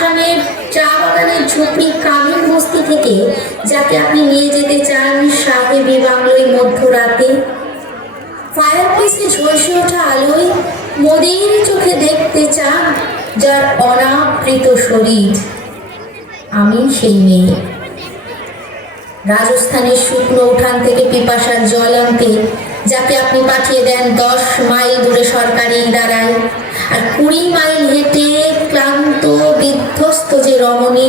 আসামের চা বাগানের ঝুপড়ি কামিল বস্তি থেকে যাকে আপনি নিয়ে যেতে চান সাহেবি বাংলোয় মধ্যরাতে, ফায়ারপ্লেসে ঝলসে ওঠা আলোয় মোদের চোখে দেখতে চান যার অনাবৃত শরীর, আমি সেই মেয়ে। রাজস্থানের শুকনো উঠান থেকে পিপাসার জল আনতে যাকে আপনি পাঠিয়ে দেন 10 মাইল দূরে সরকারি ইদারায়, আর 20 মাইল হেঁটে ক্লান্ত বিধ্বস্ত যে রমণী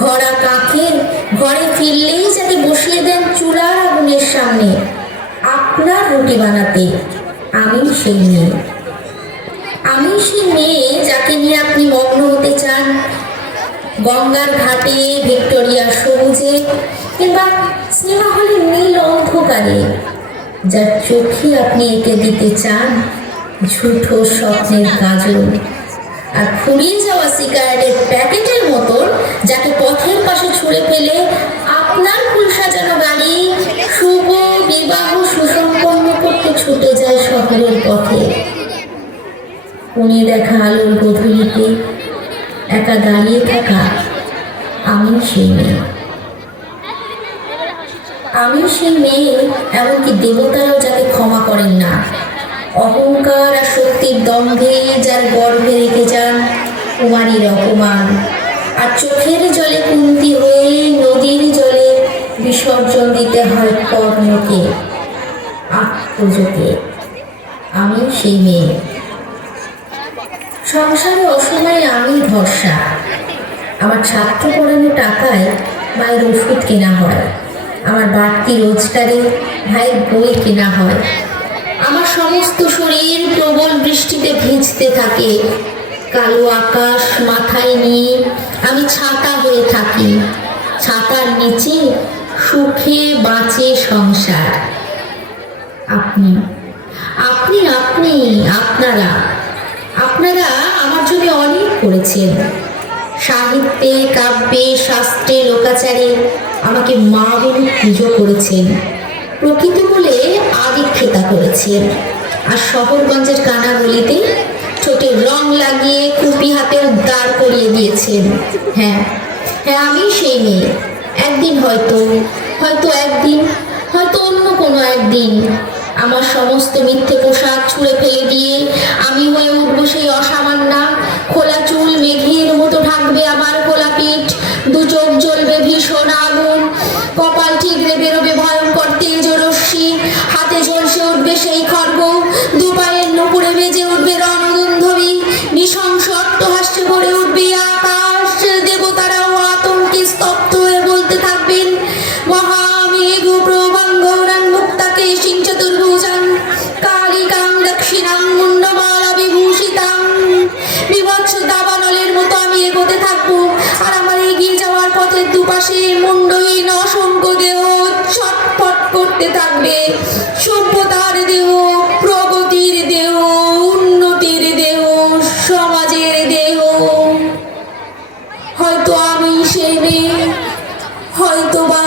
ঘরা কাকের ঘরে ফিরলেই যাকে বসিয়ে দেন চুলার আগুনের সামনে আপনার রুটি বানাতে, আমি সেই মেয়ে। আমি সেই মেয়ে যাকে নিয়ে আপনি মগ্ন হতে চান গঙ্গার ঘাটে, ভিক্টোরিয়া সবুজে, কিংবা সিনেমা হলের নীল অন্ধকারে, যার চোখে আপনি এঁকে দিতে চান ঝুঠো স্বপ্নের কাজল, আর ফুরিয়ে যাওয়া সিগারেটের প্যাকেটের মতন যাকে পথের পাশে ছুঁড়ে ফেলে আপনার ফুল সাজানো গাড়ি শুভ বিবাহ সুসম্পন্ন করতে ছুটে যায় শহরের পথে। কোণে দেখা আলোর গধূলিতে একা দাঁড়িয়ে থাকা আমি সেই মেয়ে। আমি সেই মেয়ে, এমনকি দেবতারাও যাকে ক্ষমা করেন না। অহংকার আর শক্তির দম্ভে যার গর্ভে রেখে যান কুমারীর অপমান, আর চোখের জলে কুন্তি হয়ে নদীর জলে বিসর্জন দিতে হয় কর্মকে, আত্মযোগে। আমি সেই মেয়ে। সংসারে অসময়ে আমি ভরসা। আমার ছাত্র পড়ানোর টাকায় মায়ের ওষুধ কেনা হয়, আমার বাড়তি রোজগারে ভাইয়ের বই কেনা হয়। আমার সমস্ত শরীর প্রবল বৃষ্টিতে ভিজতে থাকে, কালো আকাশ মাথায় নিয়ে আমি ছাতা হয়ে থাকি। ছাতার নিচে সুখে বাঁচে সংসার। আপনি আপনি আপনি আপনারা আপনারা আমার জন্য অনেক করেছেন। সাহিত্যে, কাব্যে, শাস্ত্রে, লোকাচারে আমাকে মা বলে পুজো করেছেন, প্রকৃত বলে আদিক্ষেতা করেছেন, আর শহরগঞ্জের কানাগলিতে ঠোঁটে রং লাগিয়ে কুপি হাতে উদ্ধার করিয়ে দিয়েছেন। হ্যাঁ হ্যাঁ, আমি সেই মেয়ে। একদিন হয়তো একদিন হয়তো অন্য কোনো একদিন আমার সমস্ত মিথ্যে পোশাক ছুঁড়ে ফেলে দিয়ে আমি হয়ে উঠবো সেই অসামান্যা। খোলা চুল মেঘের মতো ঢাকবে আমার খোলা পিঠ, দু চোখ জ্বলবে ভীষণ আগুন, কপাল ঠিকরে বেরোবে ভয়ঙ্কর তেজরশ্মি, হাতে ঝলসে উঠবে সেই খড়গ, দু পায়ের নুপুরে বেজে উঠবে রণদুন্ধবী, নৃশংস অট্টহাস্যে ভরে উঠবে আকাশ। দেবতারাও আতঙ্কে স্তব্ধ হয়ে বলতে থাকবেন মহামেঘ প্রভঙ্গরাং মুক্তাকে সিং চতুর্ভুজাং কালিকাং দক্ষিণাং মুন্ডমালা বিভূষিতাং। বিভৎস দাবানলের মতো আমি এগোতে থাকবো, আর আমার এগিয়ে যাওয়ার পথের দুপাশে মুন্ডহীন অসংখ্য দেহ ছটফট করতে থাকবে। সভ্যতার দেহ, প্রগতির দেহ, উন্নতির দেহ, সমাজের দেহ। হয়তো আমি সেই মেয়ে, হয়তোবা